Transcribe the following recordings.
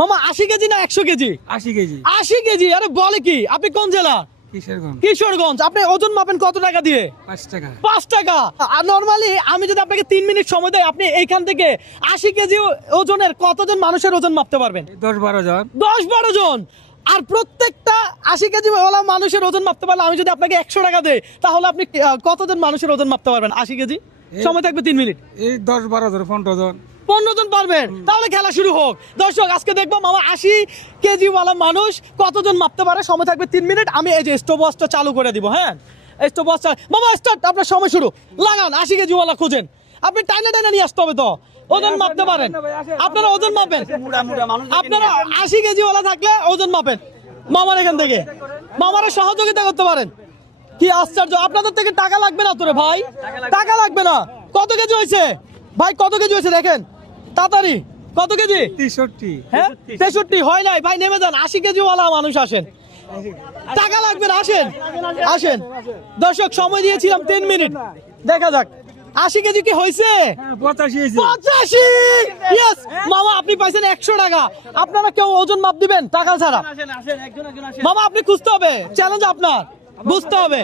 মামা 80 কেজি না 100 KG? 80 KG. 80 KG, আরে বলে কি? আপনি কোন জেলা? কিশোরগঞ্জ। আপনি ওজন মাপেন কত টাকা দিয়ে? 5 টাকা। 5 টাকা। আর নরমালি আমি যদি আপনাকে 3 মিনিট সময় দেই, আপনি এইখান থেকে 80 কেজি ওজনের কতজন মানুষের ওজন মাপতে পারবেন? 10-12 জন। 10-12 জন। আর প্রত্যেকটা 80 কেজি ওলা মানুষের ওজন মাপতে পারলে, আমি যদি আপনাকে 100 টাকা দেই, তাহলে আপনি কতজন মানুষের ওজন মাপতে পারবেন 80 কেজি? সময় থাকবে 3 মিনিট। এই 10-12 জন, 15 জন। 15 জন পারবেন? তাহলে খেলা শুরু হোক। দর্শক, আজকে দেখবো মামা 80 কেজি ওয়ালা মানুষ কতজন মাপতে পারে। সময় থাকবে 3 মিনিট। আমি এই যে স্টপওয়াচটা চালু করে দিব। হ্যাঁ, স্টপওয়াচ মামা স্টার্ট। আপনার সময় শুরু। লাগান। 80 কেজি ওয়ালা খুঁজেন। আপনি টাইনা টাইনা নিয়ে আসতে হবে তো, ওজন মাপতে পারেন। আপনারা ওজন মাপেন। আপনারা 80 কেজি ওয়ালা থাকলে ওজন মাপেন মামার এখান থেকে। মামারা সহযোগিতা করতে পারেন। কি আশ্চর্য! আপনাদের থেকে টাকা লাগবে না তোরে ভাই, টাকা লাগবে না। কত কেজি হয়েছে ভাই? কত কেজি হয়েছে দেখেন তাড়াতাড়ি। কত কেজি? 63। হ্যাঁ, 63 হয় নাই ভাই। নেমে যান। 80 কেজি ওয়ালা মানুষ আসেন, টাকা লাগবে না। আসেন আসেন। দর্শক, সময় দিয়েছিলাম 3 মিনিট। দেখা যাক 80 কেজি কি হয়েছে? 85। ইয়েস মামা, আপনি পাইছেন 100 টাকা। আপনারা কেউ ওজন মাপ দিবেন টাকা ছাড়া? মামা আপনি খুঁজতে হবে, চ্যালেঞ্জ আপনার, বুঝতে হবে।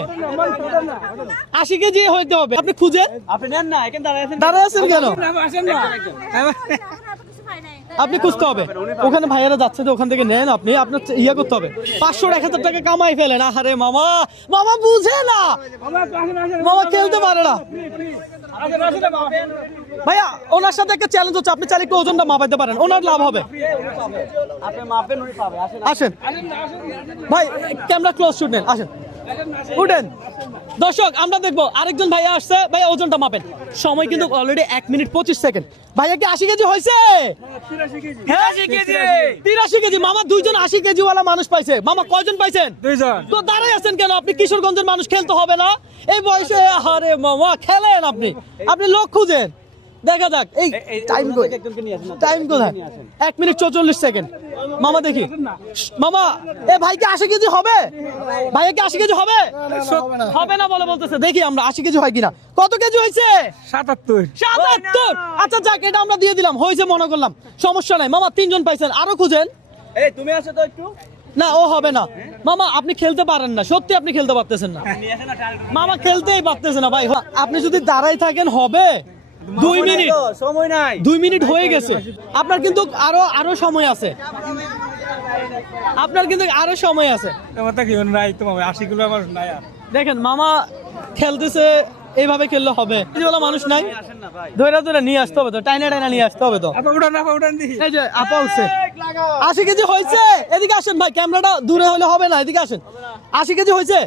80 কেজি হইতে হবে। আপনি খুঁজেন। আপনি নেন না, এখানে দাঁড়ায় আছেন কেন? আসেন না। আপনি খুঁজতে হবে। ওখানে ভাইয়েরা যাচ্ছে তো, ওখান থেকে নেন। আপনি আপনার ইয়ে করতে হবে। 500-1000 টাকা কামাই ফেলেন। আরে মামা, মামা বুঝে না, মামা খেলতে পারে না। ভাইয়া, ওনার সাথে একটা চ্যালেঞ্জ হচ্ছে। আপনি চাইলে একটু ওজনটা মাপাইতে পারেন, ওনার লাভ হবে। আপনি মাপেন, উনি পাবে। আসেন ভাই, ক্যামেরা ক্লোজ শুট নেন। আসেন, উঠেন। দর্শক, আমরা দেখবো আরেকজন ভাইয়া আসছে। ভাইয়া ওজনটা মাপেন। সময় কিন্তু অলরেডি 1 মিনিট 25 সেকেন্ড। ভাইয়া কি 80 কেজি হয়েছে? 83 কেজি। মামা 2 জন 80 কেজি ওয়ালা মানুষ পাইছে। মামা কয়জন পাইছেন? 2 জন। তো দাঁড়াই আছেন কেন? আপনি কিশোরগঞ্জের মানুষ, খেলতে হবে না এই বয়সে? আরে মামা খেলেন আপনি, আপনি লোক খুঁজেন। দেখা যাক এই টাইম কোথায়? 1 মিনিট 44 সেকেন্ড। মামা দেখি। মামা, এ ভাই কি 80 কেজি হবে? ভাইয়া কি 80 কেজি হবে? হবে না বলে বলতেছে। দেখি আমরা 80 কেজি হয় কিনা। কত কেজি হয়েছে? 77। 77। আচ্ছা যাক, এটা আমরা দিয়ে দিলাম। হয়েছে মনে করলাম, সমস্যা নাই। মামা 3 জন পাইছেন, আরো খুঁজেন। এই তুমি আসো তো একটু। না, ও হবে না। মামা আপনি খেলতে পারেন না, সত্যি আপনি খেলতে পারতেছেন না। মামা খেলতেই পারতেছে না ভাই। আপনি যদি দাঁড়াই থাকেন হবে। 2 মিনিট সময় নাই। 2 মিনিট হয়ে গেছে। আপনার কিন্তু আরো সময় আছে। আপনার কিন্তু আরো সময় আছে। তোমারটা কি নাই? তোমার 80 কিলো আমার নাই আর। দেখেন মামা খেলতেছে, এইভাবে খেললে হবে? কিছু মানুষ নাই, ধরে ধরে নিয়ে আসতে হবে তো, টাইনা টাইনা নিয়ে আসতে হবে তো। উঠান দিই। এই যে আপা উঠছে। 80 কেজি হয়েছে? এদিকে আসেন ভাই, ক্যামেরাটা দূরে হলে হবে না, এদিকে আসেন। 80 কেজি হয়েছে?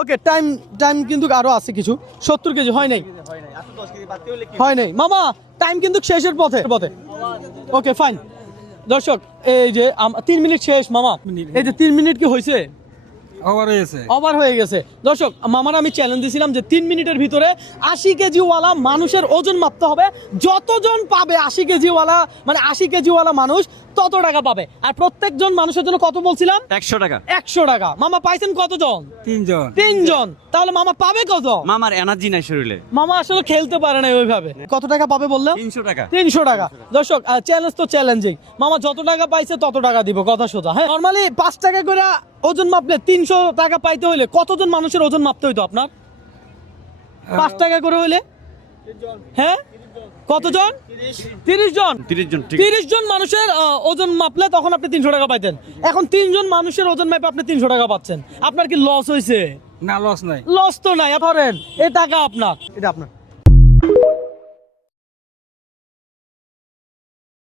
ওকে, টাইম কিন্তু আরো আছে কিছু। 70 কেজি হয় নাই, হয় নাই মামা। টাইম কিন্তু শেষের পথে। Okay fine. দর্শক, এই যে 3 মিনিট শেষ মামা। এই যে 3 মিনিট কি হয়েছে? ওভার হয়ে গেছে। দর্শক, মামার আমি চ্যালেঞ্জ দিয়েছিলাম যে 3 মিনিটের ভিতরে 80 কেজি ওয়ালা মানুষের ওজন মাপতে হবে। যতজন পাবে 80 কেজি ওয়ালা, মানে 80 কেজি ওয়ালা মানুষ, তত টাকা পাবে। আর প্রত্যেকজন মানুষের জন্য কত বলছিলাম? 100 টাকা। 100 টাকা। মামা পাইছেন কতজন? 3 জন। 3 জন। তাহলে মামা পাবে কত? মামার এনার্জি নাই শরীরে। মামা আসলে খেলতে পারে না ওইভাবে। কত টাকা পাবে বললাম? 300 টাকা। 300 টাকা। দর্শক, চ্যালেঞ্জ তো চ্যালেঞ্জিং। মামা যত টাকা পাইছে তত টাকা দিব, কথা সোজা। হ্যাঁ, নরমালি 5 টাকা করে ওজন মাপলে 300 টাকা পাইতে হইলে কতজন মানুষের ওজন মাপতে হইতো আপনার? 5 টাকা করে হইলে? হ্যাঁ, কতজন? 30 জন। 30 জন মানুষের ওজন মাপলে তখন আপনি 300 টাকা পাইতেন। এখন 3 জন মানুষের ওজন মাপে আপনি 300 টাকা পাচ্ছেন। আপনার কি লস হয়েছে? না, লস নাই। লস তো নাই। ধরেন এই টাকা আপনার, এটা আপনার।